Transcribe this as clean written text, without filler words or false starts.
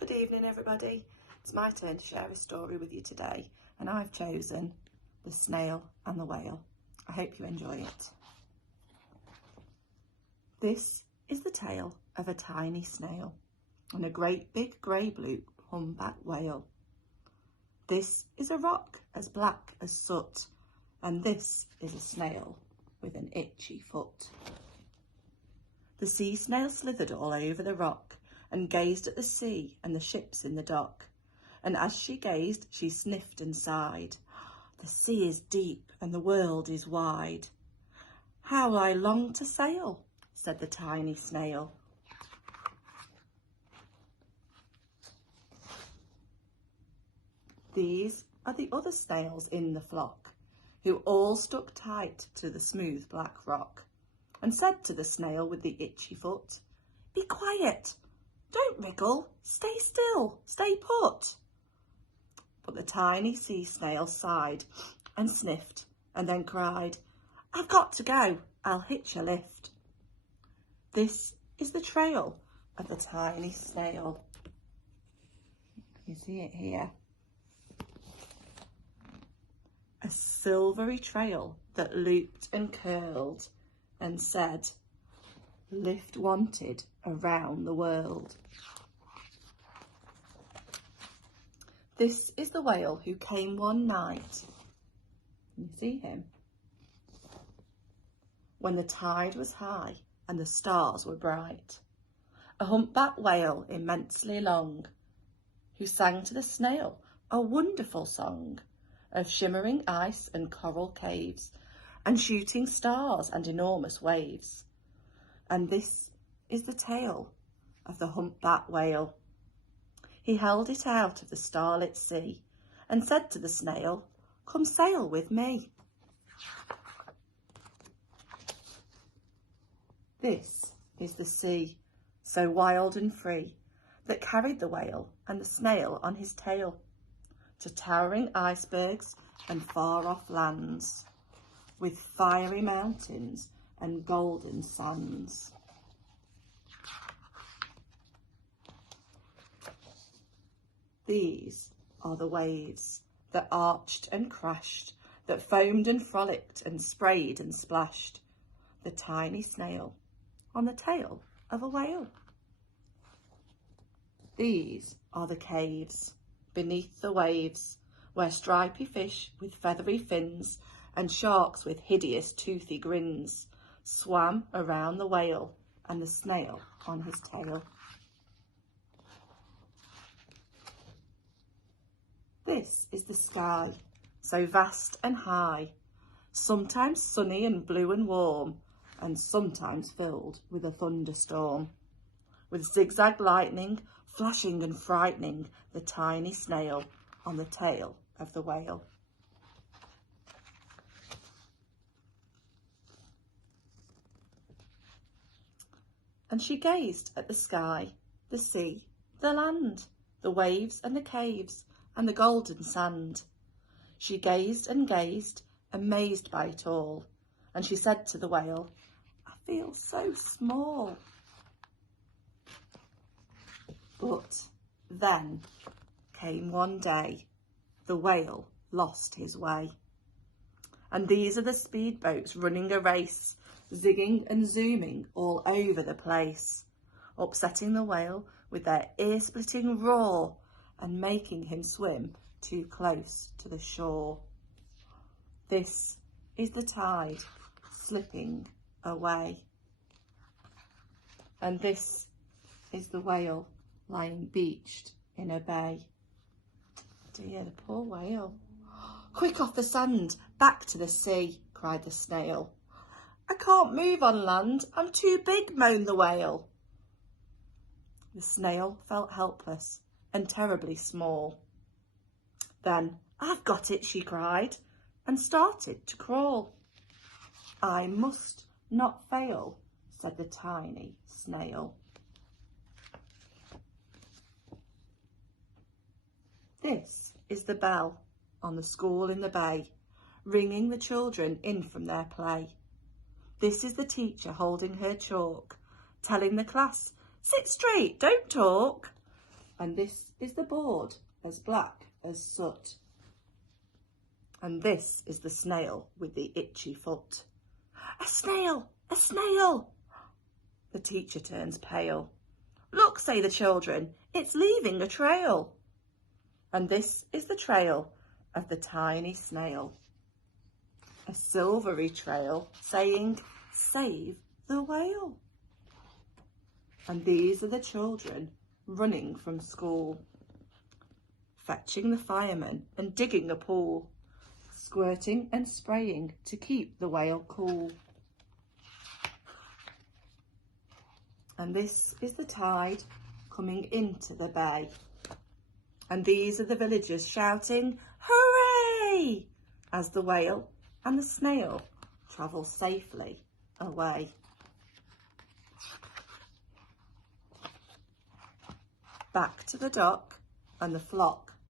Good evening, everybody. It's my turn to share a story with you today, and I've chosen The Snail and the Whale. I hope you enjoy it. This is the tale of a tiny snail and a great big grey-blue humpback whale. This is a rock as black as soot, and this is a snail with an itchy foot. The sea snail slithered all over the rock and gazed at the sea and the ships in the dock. And as she gazed, she sniffed and sighed. The sea is deep and the world is wide. How I long to sail, said the tiny snail. These are the other snails in the flock, who all stuck tight to the smooth black rock, and said to the snail with the itchy foot, "Be quiet, don't wriggle, stay still, stay put." But the tiny sea snail sighed and sniffed and then cried, "I've got to go, I'll hitch a lift." This is the trail of the tiny snail. You see it here. A silvery trail that looped and curled and said, "Lift wanted around the world." This is the whale who came one night. You see him? When the tide was high and the stars were bright. A humpback whale immensely long, who sang to the snail a wonderful song of shimmering ice and coral caves and shooting stars and enormous waves. And this is the tale of the humpback whale. He held it out of the starlit sea and said to the snail, "Come sail with me." This is the sea, so wild and free, that carried the whale and the snail on his tail to towering icebergs and far-off lands, with fiery mountains and golden sands. These are the waves that arched and crashed, that foamed and frolicked and sprayed and splashed the tiny snail on the tail of a whale. These are the caves beneath the waves, where stripy fish with feathery fins and sharks with hideous toothy grins swam around the whale and the snail on his tail. This is the sky, so vast and high, sometimes sunny and blue and warm, and sometimes filled with a thunderstorm, with zigzag lightning flashing and frightening the tiny snail on the tail of the whale. And she gazed at the sky, the sea, the land, the waves and the caves and the golden sand. She gazed and gazed, amazed by it all, and she said to the whale, "I feel so small." But then came one day, the whale lost his way. And these are the speedboats running a race, zigging and zooming all over the place, upsetting the whale with their ear-splitting roar and making him swim too close to the shore. This is the tide slipping away. And this is the whale lying beached in a bay. Dear, the poor whale. "Quick off the sand, back to the sea," cried the snail. "I can't move on land, I'm too big," moaned the whale. The snail felt helpless and terribly small. Then, "I've got it," she cried, and started to crawl. "I must not fail," said the tiny snail. This is the bell on the school in the bay, ringing the children in from their play. This is the teacher holding her chalk, telling the class, "Sit straight, don't talk." And this is the board, as black as soot. And this is the snail with the itchy foot. A snail! A snail! The teacher turns pale. Look, say the children, it's leaving a trail. And this is the trail of the tiny snail. A silvery trail saying, save the whale. And these are the children running from school, fetching the fireman and digging a pool, squirting and spraying to keep the whale cool. And this is the tide coming into the bay. And these are the villagers shouting, hooray! As the whale and the snail travel safely away. Back to the dock and the flock